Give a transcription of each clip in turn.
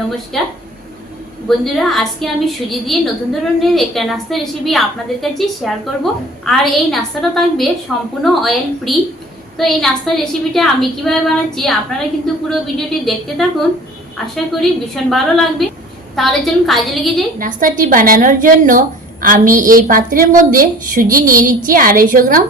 নমস্কার বন্ধুরা, আজকে আমি সুজি দিয়ে নতুন ধরনের একটা নাস্তা রেসিপি আপনাদের কাছে শেয়ার করব। আর এই নাস্তাটা থাকবে সম্পূর্ণ অয়েল ফ্রি। তো এই নাস্তার রেসিপিটা আমি কিভাবে বানাচ্ছি আপনারা কিন্তু পুরো ভিডিওটি দেখতে থাকুন, আশা করি ভীষণ ভালো লাগবে। তাহলে চলুন কাজে লেগে যাই। নাস্তাটি বানানোর জন্য আমি এই পাত্রের মধ্যে সুজি নিয়ে নিচ্ছি 250 গ্রাম।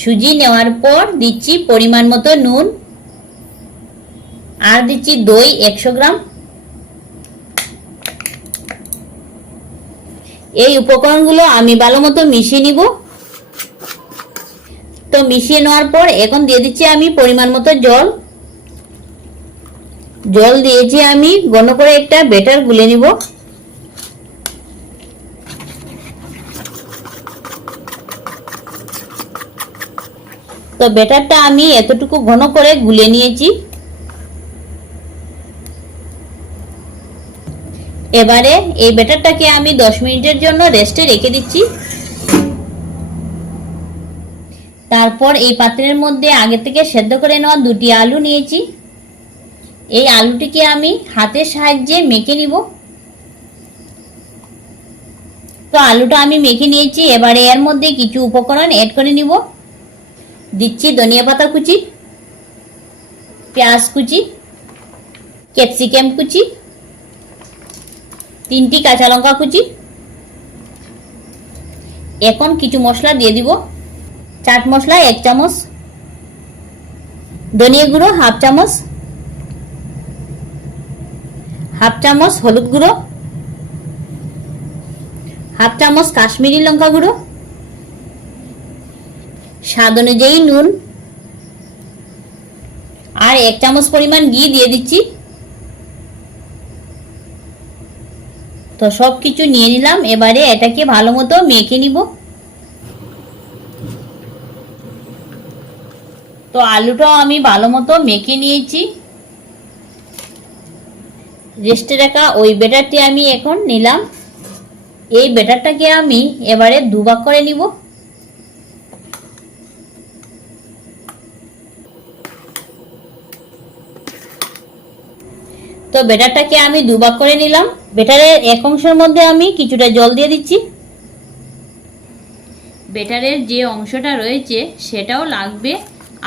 সুজি নেওয়ার পর দিচ্ছি পরিমাণ মতো নুন, আর দিচ্ছি দই 100 গ্রাম। এই উপকরণগুলো আমি ভালো মতো মিশিয়ে নিব। তো মিশিয়ে নেওয়ার পর এখন দিয়ে দিচ্ছি আমি পরিমাণ মতো জল দিয়েছি আমি ঘন করে একটা ব্যাটার গুলে নিব। তো ব্যাটারটা আমি এতটুকু ঘন করে গুলে নিয়েছি। এবারে এই ব্যাটারটাকে আমি 10 মিনিটের জন্য রেস্টে রেখে দিচ্ছি। তারপর এই পাত্রের মধ্যে আগে থেকে সেদ্ধ করে নেওয়া 2টি আলু নিয়েছি। এই আলুটিকে আমি হাতের সাহায্যে মেখে নিব। তো আলুটা আমি মেখে নিয়েছি। এবারে এর মধ্যে কিছু উপকরণ অ্যাড করে নিব। দিচ্ছি ধনিয়া পাতা কুচি, পেঁয়াজ কুচি, ক্যাপসিকাম কুচি, 3টি কাঁচা লঙ্কা কুচি। এখন কিছু মশলা দিয়ে দিব। চাট মশলা 1 চামচ, ধনিয়া গুঁড়ো 1/2 চামচ, 1/2 চামচ হলুদ গুঁড়ো, 1/2 চামচ কাশ্মীরি লঙ্কা গুঁড়ো, স্বাদ অনুযায়ী নুন, আর 1 চামচ পরিমাণ ঘি দিয়ে দিচ্ছি। তো সবকিছু নিয়ে নিলাম। এবারে এটাকে ভালো মতো মেখে নিব। তো আলুটাও আমি ভালো মতো মেখে নিয়েছি। রেস্টে রাখা ওই ব্যাটারটি আমি এখন নিলাম। এই ব্যাটারটাকে আমি এবারে 2 ভাগ করে নিব। তো ব্যাটারটাকে আমি 2 ভাগ করে নিলাম। ব্যাটারের এক অংশের মধ্যে আমি কিছুটা জল দিয়ে দিচ্ছি। ব্যাটারের যে অংশটা রয়েছে সেটাও লাগবে,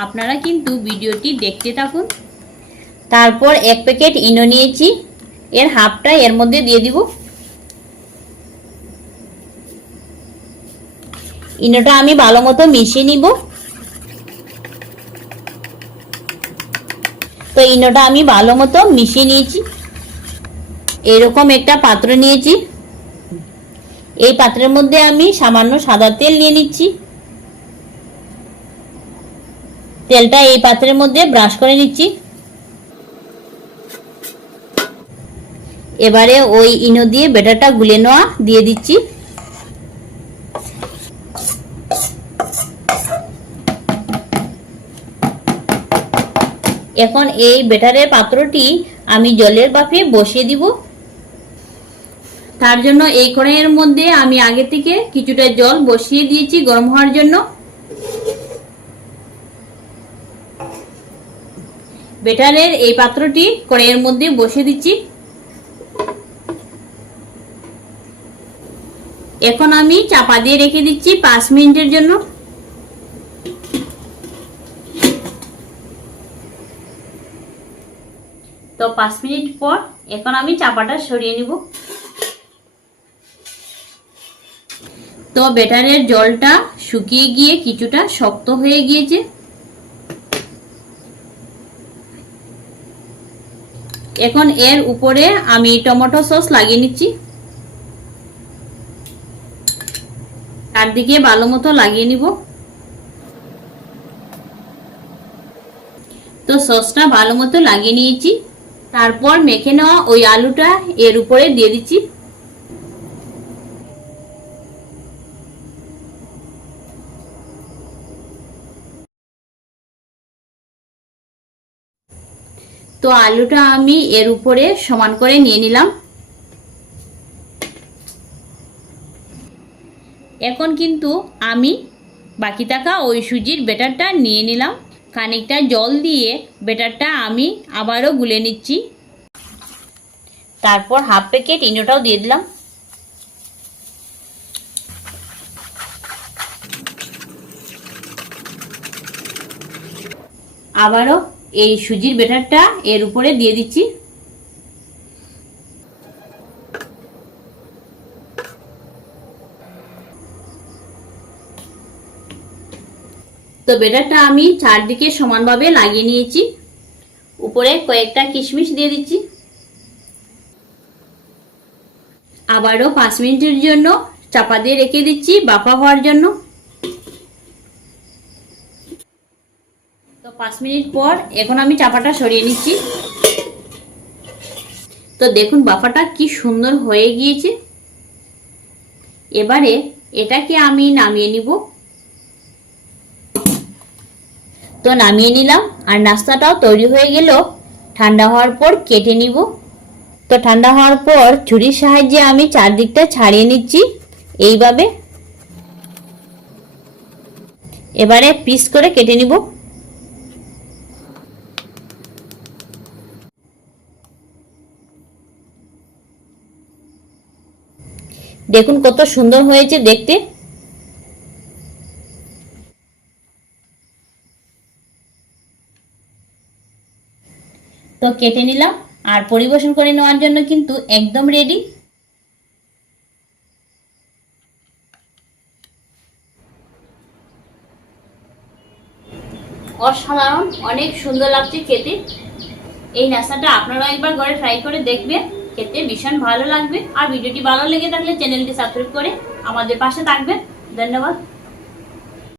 আপনারা কিন্তু ভিডিওটি দেখতে থাকুন। তারপর 1 প্যাকেট ইনো নিয়েছি, এর হাফটা এর মধ্যে দিয়ে দিব। ইনোটা আমি ভালো মতো মিশিয়ে নিব। তো ইনোটা আমি ভালো মতো মিশিয়ে নিয়েছি। এরকম একটা পাত্র নিয়েছি। এই পাত্রের মধ্যে আমি সামান্য সাদা তেল নিয়ে নিচ্ছি। তেলটা এই পাত্রের মধ্যে ব্রাশ করে নিচ্ছি। এবারে ওই ইনো দিয়ে ব্যাটারটা গুলে নেওয়া দিয়ে দিচ্ছি। এখন এই ব্যাটারের পাত্রটি আমি জলের ভাপে বসিয়ে দিব। তার জন্য এই কড়াইয়ের মধ্যে আমি আগে থেকে কিছুটা জল বসিয়ে দিয়েছি গরম হওয়ার জন্য। ব্যাটারের এই পাত্রটি কড়াইয়ের মধ্যে বসিয়ে দিচ্ছি। এখন আমি চাপা দিয়ে রেখে দিচ্ছি 5 মিনিটের জন্য। তো 5 মিনিট পর এখন আমি চাপাটা সরিয়ে নিব। তো ব্যাটারের জলটা শুকিয়ে গিয়ে কিছুটা শক্ত হয়ে গিয়েছে। এখন এর উপরে আমি টমেটো সস লাগিয়ে নিচ্ছি। চারদিকে ভালো মতো লাগিয়ে নিব। তো সসটা ভালো মতো লাগিয়ে নিয়েছি। তারপর মেখে নেওয়া ওই আলুটা এর উপরে দিয়ে দিচ্ছি। তো আলুটা আমি এর উপরে সমান করে নিয়ে নিলাম। এখন কিন্তু আমি বাকি থাকা ওই সুজির ব্যাটারটা নিয়ে নিলাম। খানিকটা জল দিয়ে ব্যাটারটা আমি আবারও গুলে নিচ্ছি। তারপর হাফ প্যাকেট ইনোটাও দিয়ে দিলাম। আবারও এই সুজির ব্যাটারটা এর উপরে দিয়ে দিচ্ছি। তো ব্যাটারটা আমি চারদিকে সমানভাবে লাগিয়ে নিয়েছি। উপরে কয়েকটা কিশমিশ দিয়ে দিচ্ছি। আবারও 5 মিনিটের জন্য চাপা দিয়ে রেখে দিচ্ছি বাফা হওয়ার জন্য। তো 5 মিনিট পর এখন আমি চাপাটা সরিয়ে নিচ্ছি। তো দেখুন বাফাটা কি সুন্দর হয়ে গিয়েছে। এবারে এটাকে আমি নামিয়ে নিব। তো নামিয়ে নিলাম আর নাস্তাটাও তৈরি হয়ে গেল। ঠান্ডা হওয়ার পর কেটে নিব। তো ঠান্ডা হওয়ার পর ছুরির সাহায্যে আমি চারদিকটা ছাড়িয়ে নিচ্ছি এইভাবে। এবারে পিস করে কেটে নিব। দেখুন কত সুন্দর হয়েছে দেখতে। তো কেটে নিলাম আর পরিবেশন করে নেওয়ার জন্য কিন্তু একদম রেডি। অসাধারণ, অনেক সুন্দর লাগছে খেতে। এই নাস্তাটা আপনারা একবার ঘরে ট্রাই করে দেখবেন, খেতে ভীষণ ভালো লাগবে। আর ভিডিওটি ভালো লেগে থাকলে চ্যানেলটি সাবস্ক্রাইব করে আমাদের পাশে থাকবেন। ধন্যবাদ।